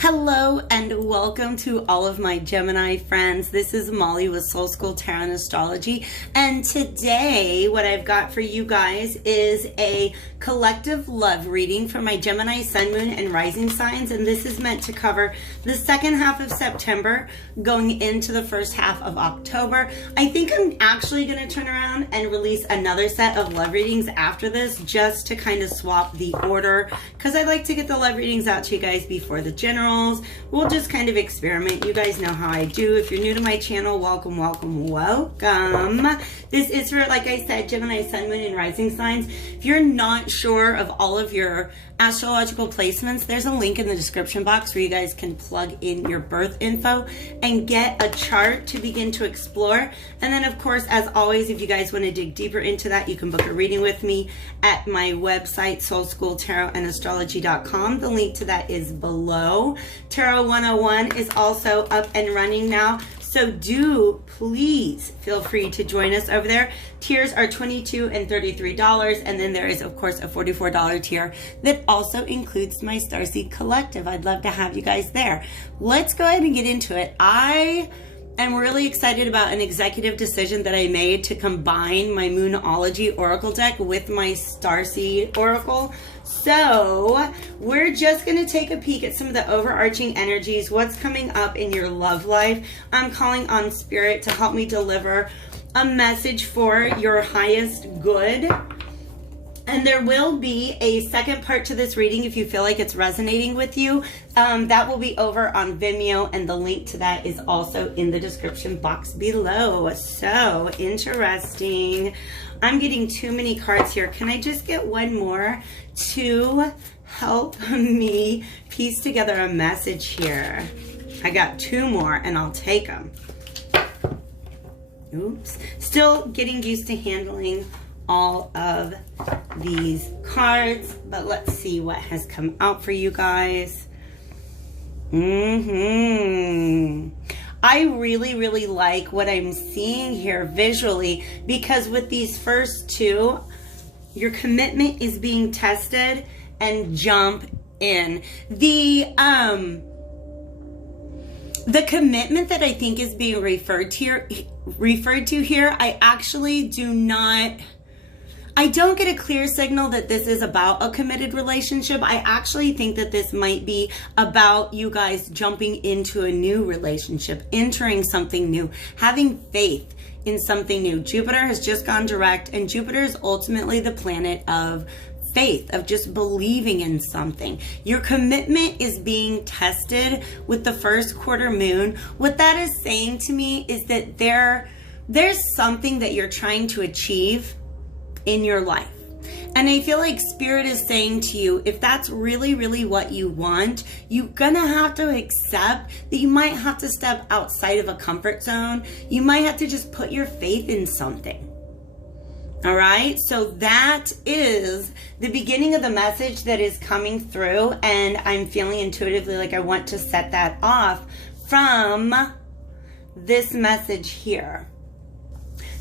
Hello and welcome to all of my Gemini friends. This is Molly with Soul School Tarot and Astrology, and today what I've got for you guys is a collective love reading for my Gemini Sun, Moon, and Rising signs, and this is meant to cover the second half of September going into the first half of October. I think I'm actually going to turn around and release another set of love readings after this just to kind of swap the order, because I like to get the love readings out to you guys before the generals. We'll just kind of experiment. You guys know how I do. If you're new to my channel, welcome, welcome, welcome. This is for, like I said, Gemini Sun, Moon, and Rising signs. If you're not sure of all of your astrological placements, there's a link in the description box where you guys can plug in your birth info and get a chart to begin to explore. And then, of course, as always, if you guys want to dig deeper into that, you can book a reading with me at my website, soulschooltarotandastrology.com. The link to that is below. Tarot 101 is also up and running now, so do please feel free to join us over there. Tiers are $22 and $33, and then there is, of course, a $44 tier that also includes my Starseed collective. I'd love to have you guys there. Let's go ahead and get into it. I'm really excited about an executive decision that I made to combine my Moonology Oracle deck with my Starseed Oracle. So we're just going to take a peek at some of the overarching energies, what's coming up in your love life. I'm calling on Spirit to help me deliver a message for your highest good. And there will be a second part to this reading if you feel like it's resonating with you. That will be over on Vimeo, and the link to that is also in the description box below. So interesting. I'm getting too many cards here. Can I just get one more to help me piece together a message here? I got two more and I'll take them. Oops. Still getting used to handling all of these cards, but let's see what has come out for you guys. I really like what I'm seeing here visually, because with these first two, your commitment is being tested, and jump in. The commitment that I think is being referred to here, I actually I don't get a clear signal that this is about a committed relationship. I actually think that this might be about you guys jumping into a new relationship, entering something new, having faith in something new. Jupiter has just gone direct, and Jupiter is ultimately the planet of faith, of just believing in something. Your commitment is being tested with the first quarter moon. What that is saying to me is that there's something that you're trying to achieve in your life. And I feel like Spirit is saying to you, if that's really what you want, you're gonna have to accept that you might have to step outside of a comfort zone. You might have to just put your faith in something. All right, so that is the beginning of the message that is coming through, and I'm feeling intuitively like I want to set that off from this message here.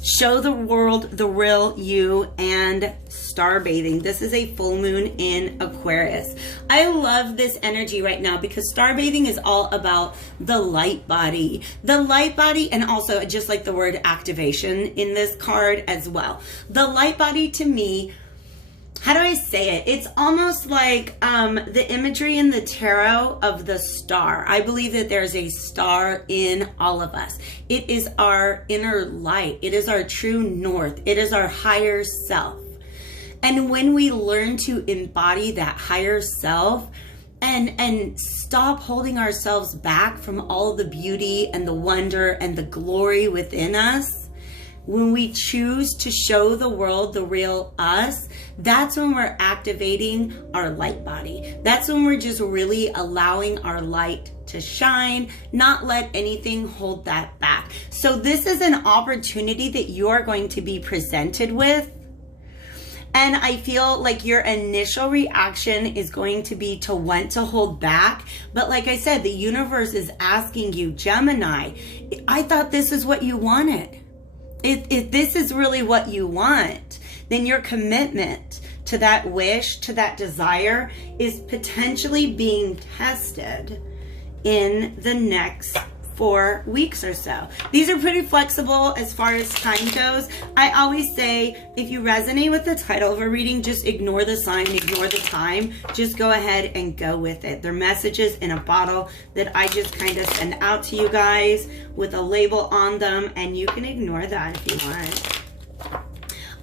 Show the world the real you and star bathing. This is a full moon in Aquarius. I love this energy right now because star bathing is all about the light body. The light body, and also just like the word activation in this card as well. The light body to me, how do I say it? It's almost like the imagery in the tarot of the star. I believe that there's a star in all of us. It is our inner light. It is our true north. It is our higher self. And when we learn to embody that higher self and stop holding ourselves back from all the beauty and the wonder and the glory within us, when we choose to show the world the real us, that's when we're activating our light body. That's when we're just really allowing our light to shine, not let anything hold that back. So this is an opportunity that you're going to be presented with. And I feel like your initial reaction is going to be to want to hold back. But like I said, the universe is asking you, Gemini, I thought this is what you wanted. If this is really what you want, then your commitment to that wish, to that desire is potentially being tested in the next 4 weeks or so. These are pretty flexible as far as time goes. I always say, if you resonate with the title of a reading, just ignore the sign, ignore the time. Just go ahead and go with it. They're messages in a bottle that I just kind of send out to you guys with a label on them, and you can ignore that if you want.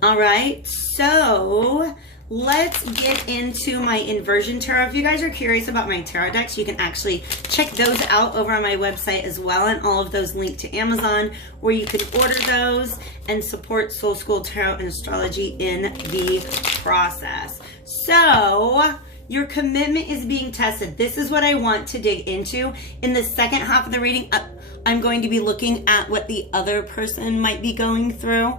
All right, so let's get into my inversion tarot. If you guys are curious about my tarot decks, you can actually check those out over on my website as well, and all of those linked to Amazon, where you can order those and support Soul School Tarot and Astrology in the process. So your commitment is being tested. This is what I want to dig into. In the second half of the reading, I'm going to be looking at what the other person might be going through.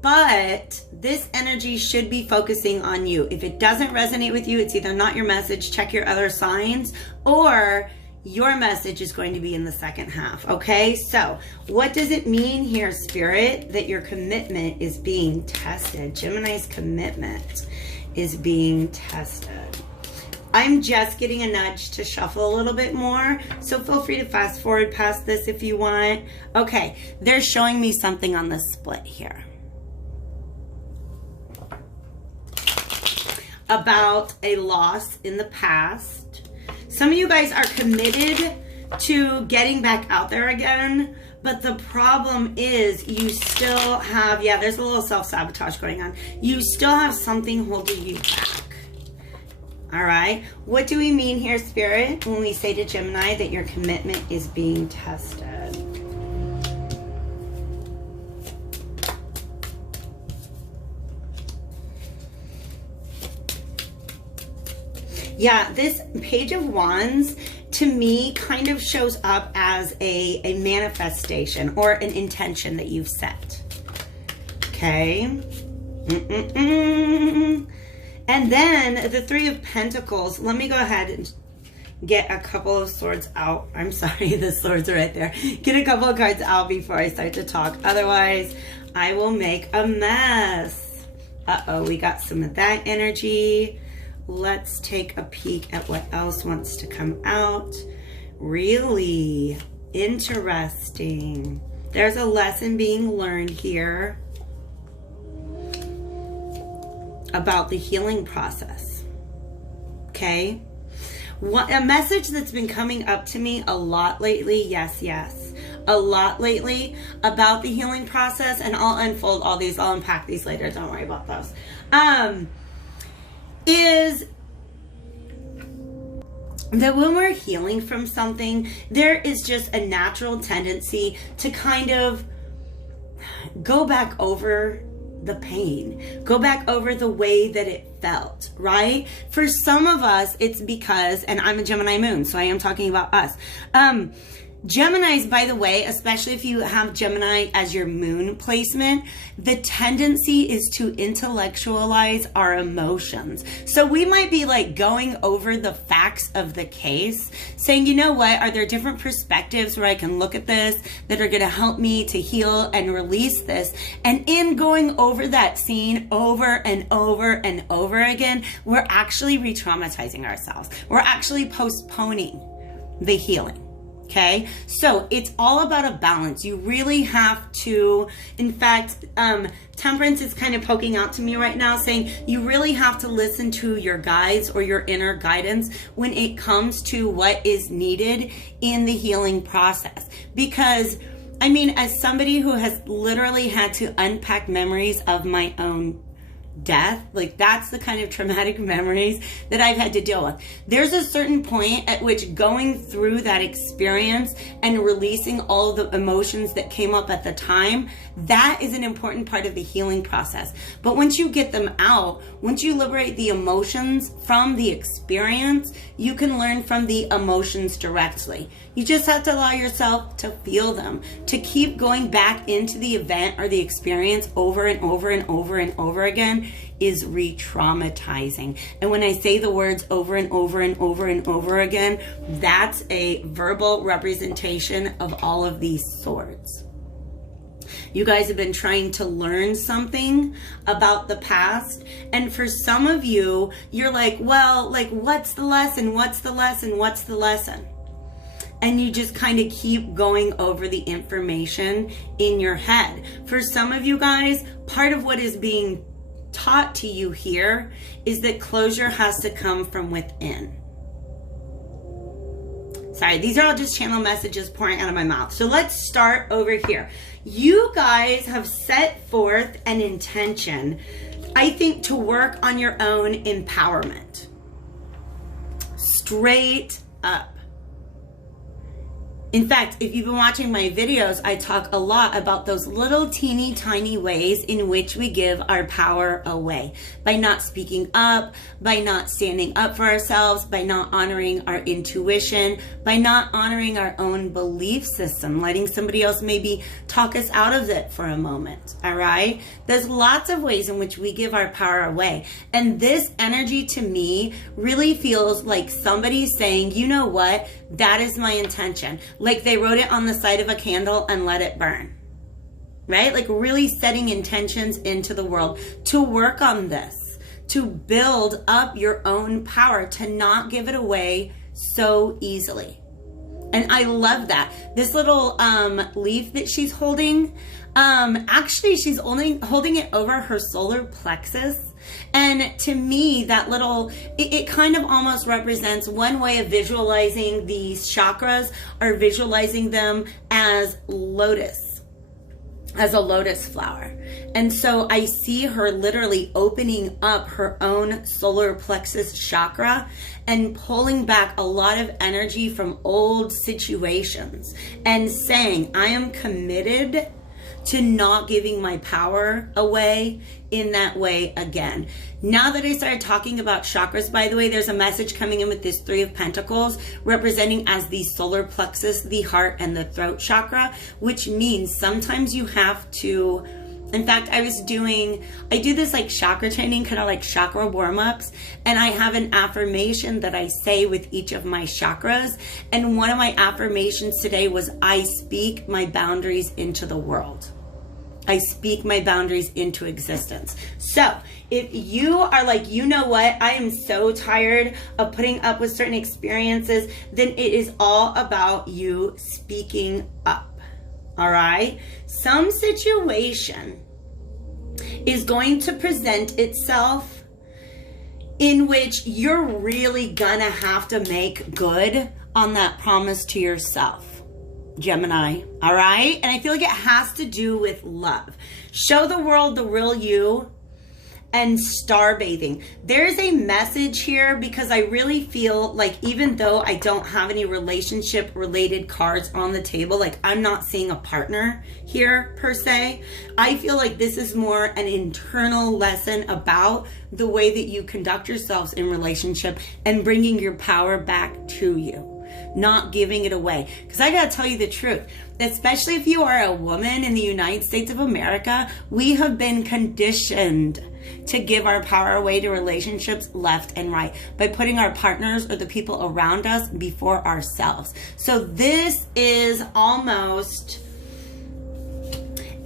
But this energy should be focusing on you. If it doesn't resonate with you, it's either not your message, check your other signs, or your message is going to be in the second half, okay? So what does it mean here, Spirit, that your commitment is being tested? Gemini's commitment is being tested. I'm just getting a nudge to shuffle a little bit more, so feel free to fast forward past this if you want. Okay, they're showing me something on the split here about a loss in the past. Some of you guys are committed to getting back out there again, but the problem is you still have, yeah, there's a little self-sabotage going on. You still have something holding you back. All right, what do we mean here, Spirit, when we say to Gemini that your commitment is being tested? Yeah, this Page of Wands to me kind of shows up as a manifestation or an intention that you've set. Okay. And then the Three of Pentacles. Let me go ahead and get a couple of swords out. I'm sorry, the swords are right there. Get a couple of cards out before I start to talk. Otherwise, I will make a mess. Uh-oh, we got some of that energy. Let's take a peek at what else wants to come out. Really interesting. There's a lesson being learned here about the healing process. Okay? A message that's been coming up to me a lot lately, yes, a lot lately about the healing process, and I'll unfold all these, I'll unpack these later, don't worry about those. Is that when we're healing from something, there is just a natural tendency to kind of go back over the pain, go back over the way that it felt, right? For some of us, it's because, and I'm a Gemini moon, so I am talking about us. Geminis, by the way, especially if you have Gemini as your moon placement, the tendency is to intellectualize our emotions. So we might be like going over the facts of the case, saying, you know what, are there different perspectives where I can look at this that are going to help me to heal and release this? And in going over that scene over and over and over again, we're actually re-traumatizing ourselves. We're actually postponing the healing. Okay, so it's all about a balance. You really have to, in fact, Temperance is kind of poking out to me right now saying you really have to listen to your guides or your inner guidance when it comes to what is needed in the healing process. Because, I mean, as somebody who has literally had to unpack memories of my own death, like that's the kind of traumatic memories that I've had to deal with. There's a certain point at which going through that experience and releasing all of the emotions that came up at the time, that is an important part of the healing process. But once you get them out, once you liberate the emotions from the experience, you can learn from the emotions directly. You just have to allow yourself to feel them, to keep going back into the event or the experience over and over and over and over again is re-traumatizing. And when I say the words over and over and over and over again, that's a verbal representation of all of these swords. You guys have been trying to learn something about the past. And for some of you, you're like, well, like, what's the lesson? What's the lesson? What's the lesson? And you just kind of keep going over the information in your head. For some of you guys, part of what is being taught to you here is that closure has to come from within. Sorry, these are all just channel messages pouring out of my mouth. So let's start over here. You guys have set forth an intention, I think, to work on your own empowerment. Straight up. In fact, if you've been watching my videos, I talk a lot about those little teeny tiny ways in which we give our power away. By not speaking up, by not standing up for ourselves, by not honoring our intuition, by not honoring our own belief system, letting somebody else maybe talk us out of it for a moment, all right? There's lots of ways in which we give our power away. And this energy to me really feels like somebody saying, you know what? That is my intention. Like they wrote it on the side of a candle and let it burn, right? Like really setting intentions into the world to work on this, to build up your own power, to not give it away so easily. And I love that. This little leaf that she's holding, actually she's only holding it over her solar plexus. And to me, that little, it kind of almost represents one way of visualizing these chakras, or visualizing them as lotus, as a lotus flower. And so I see her literally opening up her own solar plexus chakra and pulling back a lot of energy from old situations and saying, I am committed to not giving my power away in that way again. Now that I started talking about chakras, by the way, there's a message coming in with this 3 of Pentacles representing as the solar plexus, the heart, and the throat chakra, which means sometimes you have to, in fact, I do this like chakra training, kind of like chakra warm-ups, and I have an affirmation that I say with each of my chakras. And one of my affirmations today was, I speak my boundaries into the world. I speak my boundaries into existence. So if you are like, you know what, I am so tired of putting up with certain experiences, then it is all about you speaking up. All right? Some situation is going to present itself in which you're really gonna have to make good on that promise to yourself, Gemini, all right? And I feel like it has to do with love. Show the world the real you and star bathing. There's a message here because I really feel like even though I don't have any relationship related cards on the table, like I'm not seeing a partner here per se, I feel like this is more an internal lesson about the way that you conduct yourselves in relationship and bringing your power back to you. Not giving it away. Because I gotta tell you the truth, especially if you are a woman in the United States of America, we have been conditioned to give our power away to relationships left and right by putting our partners or the people around us before ourselves. So this is almost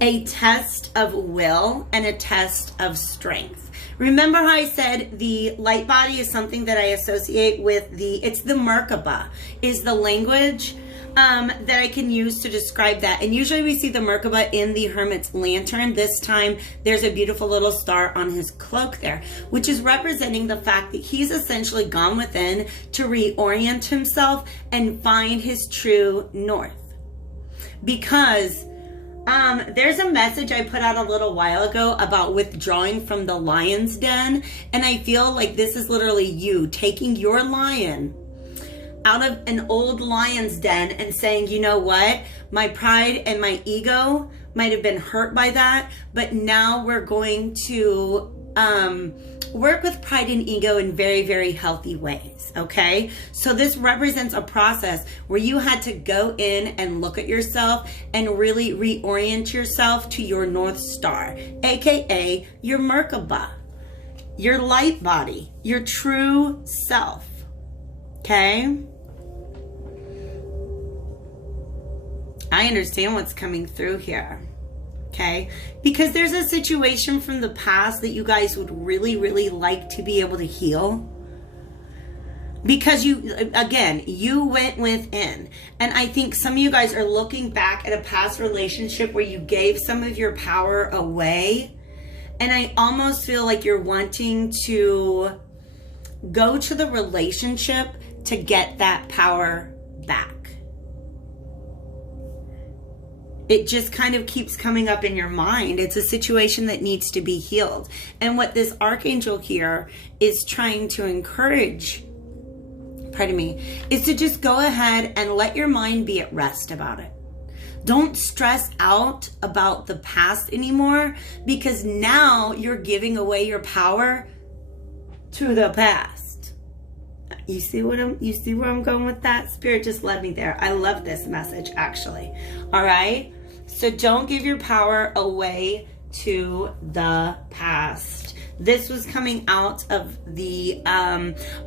a test of will and a test of strength. Remember how I said the light body is something that I associate with it's the Merkaba, is the language that I can use to describe that. And usually we see the Merkaba in the Hermit's Lantern. This time there's a beautiful little star on his cloak there, which is representing the fact that he's essentially gone within to reorient himself and find his true north. Because there's a message I put out a little while ago about withdrawing from the lion's den. And I feel like this is literally you taking your lion out of an old lion's den and saying, you know what? My pride and my ego might have been hurt by that, but now we're going to work with pride and ego in very, very healthy ways, okay? So this represents a process where you had to go in and look at yourself and really reorient yourself to your North Star, aka your Merkaba, your light body, your true self, okay? I understand what's coming through here. okay? Because there's a situation from the past that you guys would really, really like to be able to heal. Because you went within. And I think some of you guys are looking back at a past relationship where you gave some of your power away. And I almost feel like you're wanting to go to the relationship to get that power back. It just kind of keeps coming up in your mind. It's a situation that needs to be healed. And what this archangel here is trying to encourage, is to just go ahead and let your mind be at rest about it. Don't stress out about the past anymore, because now you're giving away your power to the past. You see where I'm going with that? Spirit just led me there. I love this message, actually. All right? So don't give your power away to the past. This was coming out of the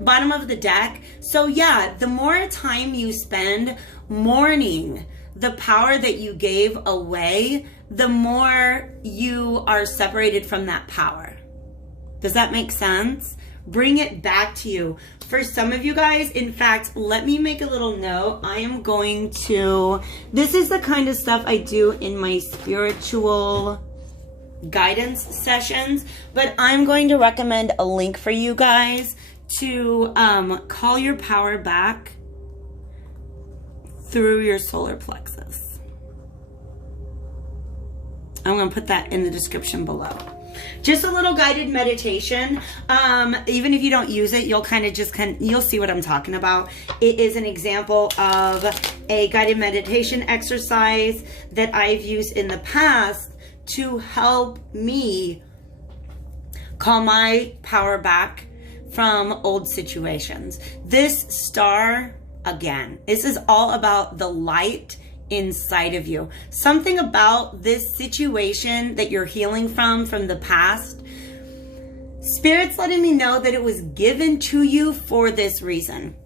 bottom of the deck. So yeah, the more time you spend mourning the power that you gave away, the more you are separated from that power. Does that make sense? Bring it back to you. For some of you guys, in fact, let me make a little note. I am going to, this is the kind of stuff I do in my spiritual guidance sessions, but I'm going to recommend a link for you guys to call your power back through your solar plexus. I'm going to put that in the description below. Just a little guided meditation. Even if you don't use it, you'll you'll see what I'm talking about. It is an example of a guided meditation exercise that I've used in the past to help me call my power back from old situations. This star, again, this is all about the light inside of you. Something about this situation that you're healing from the past, Spirit's letting me know that it was given to you for this reason.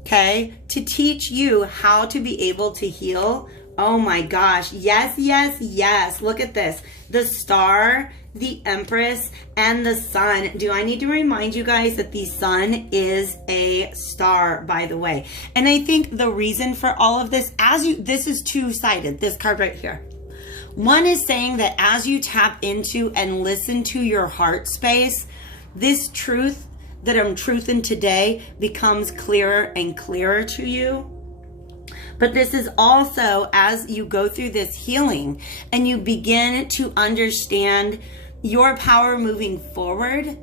Okay? To teach you how to be able to heal. Oh my gosh. Yes, yes, yes. Look at this. The star, the Empress, and the Sun. Do I need to remind you guys that the Sun is a star, by the way? And I think the reason for all of this, this is two-sided, this card right here. One is saying that as you tap into and listen to your heart space, this truth that I'm truthing today becomes clearer and clearer to you. But this is also, as you go through this healing and you begin to understand your power moving forward,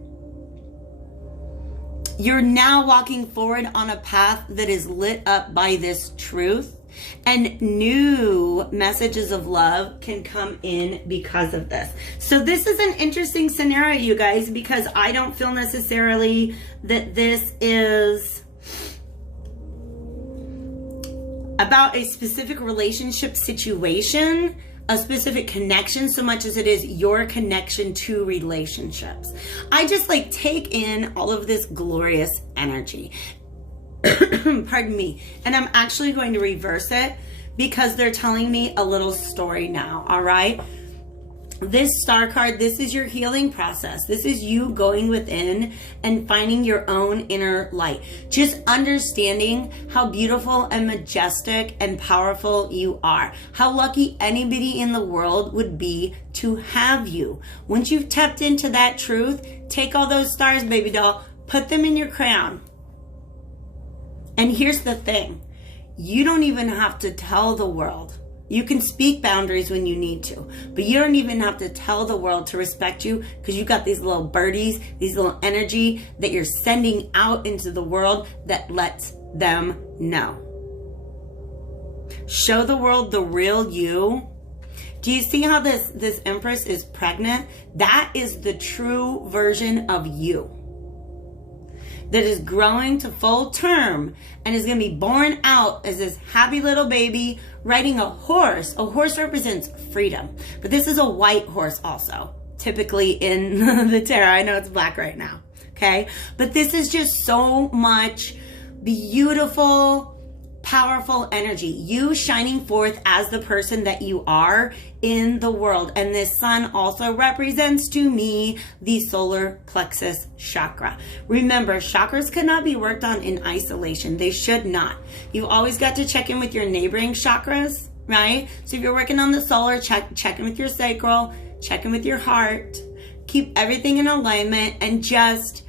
you're now walking forward on a path that is lit up by this truth, and new messages of love can come in because of this. So this is an interesting scenario, you guys, because I don't feel necessarily that this is about a specific relationship situation, a specific connection, so much as it is your connection to relationships. I just take in all of this glorious energy. Pardon me. And I'm actually going to reverse it because they're telling me a little story now. All right. This star card, this is your healing process. This is you going within and finding your own inner light. Just understanding how beautiful and majestic and powerful you are. How lucky anybody in the world would be to have you. Once you've tapped into that truth, take all those stars, baby doll, put them in your crown. And here's the thing. You don't even have to tell the world. You can speak boundaries when you need to, but you don't even have to tell the world to respect you, because you got these little birdies, these little energy that you're sending out into the world that lets them know. Show the world the real you. Do you see how this Empress is pregnant? That is the true version of you that is growing to full term and is going to be born out as this happy little baby riding a horse. A horse represents freedom, but this is a white horse also, typically in the tarot. I know it's black right now, okay? But this is just so much beautiful powerful energy. You shining forth as the person that you are in the world. And this sun also represents to me the solar plexus chakra. Remember, chakras cannot be worked on in isolation. They should not. You've always got to check in with your neighboring chakras, right? So if you're working on the solar, check in with your sacral, check in with your heart, keep everything in alignment, and just,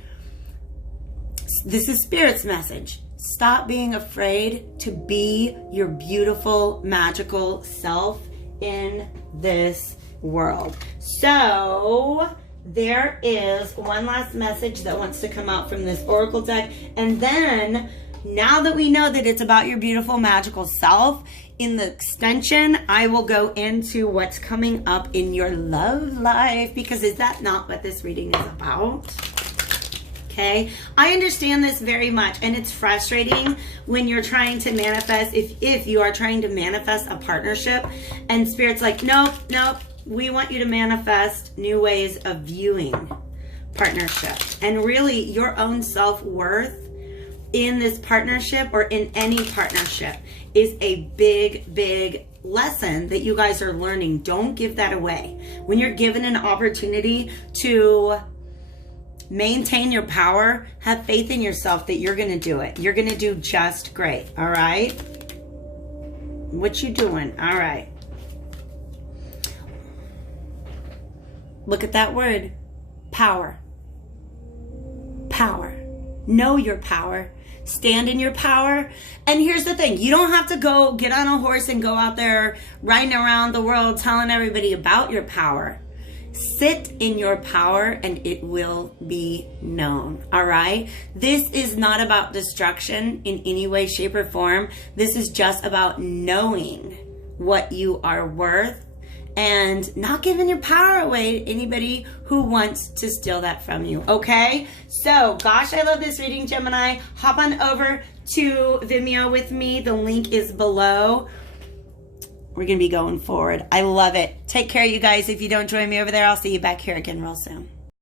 this is Spirit's message. Stop being afraid to be your beautiful, magical self in this world. So there is one last message that wants to come out from this oracle deck. And then, now that we know that it's about your beautiful, magical self, in the extension, I will go into what's coming up in your love life, because is that not what this reading is about? Okay, I understand this very much, and it's frustrating when you're trying to manifest, if you are trying to manifest a partnership and Spirit's like, nope, we want you to manifest new ways of viewing partnership, and really your own self-worth in this partnership or in any partnership is a big lesson that you guys are learning. Don't give that away. When you're given an opportunity to maintain your power, have faith in yourself that you're going to do it. You're going to do just great. All right. What you doing? All right. Look at that word. Power. Power. Know your power. Stand in your power. And here's the thing. You don't have to go get on a horse and go out there riding around the world telling everybody about your power. Sit in your power and it will be known. All right. This is not about destruction in any way, shape, or form. This is just about knowing what you are worth and not giving your power away to anybody who wants to steal that from you. Okay. So, gosh, I love this reading, Gemini. Hop on over to Vimeo with me. The link is below. We're going to be going forward. I love it. Take care, you guys. If you don't join me over there, I'll see you back here again real soon.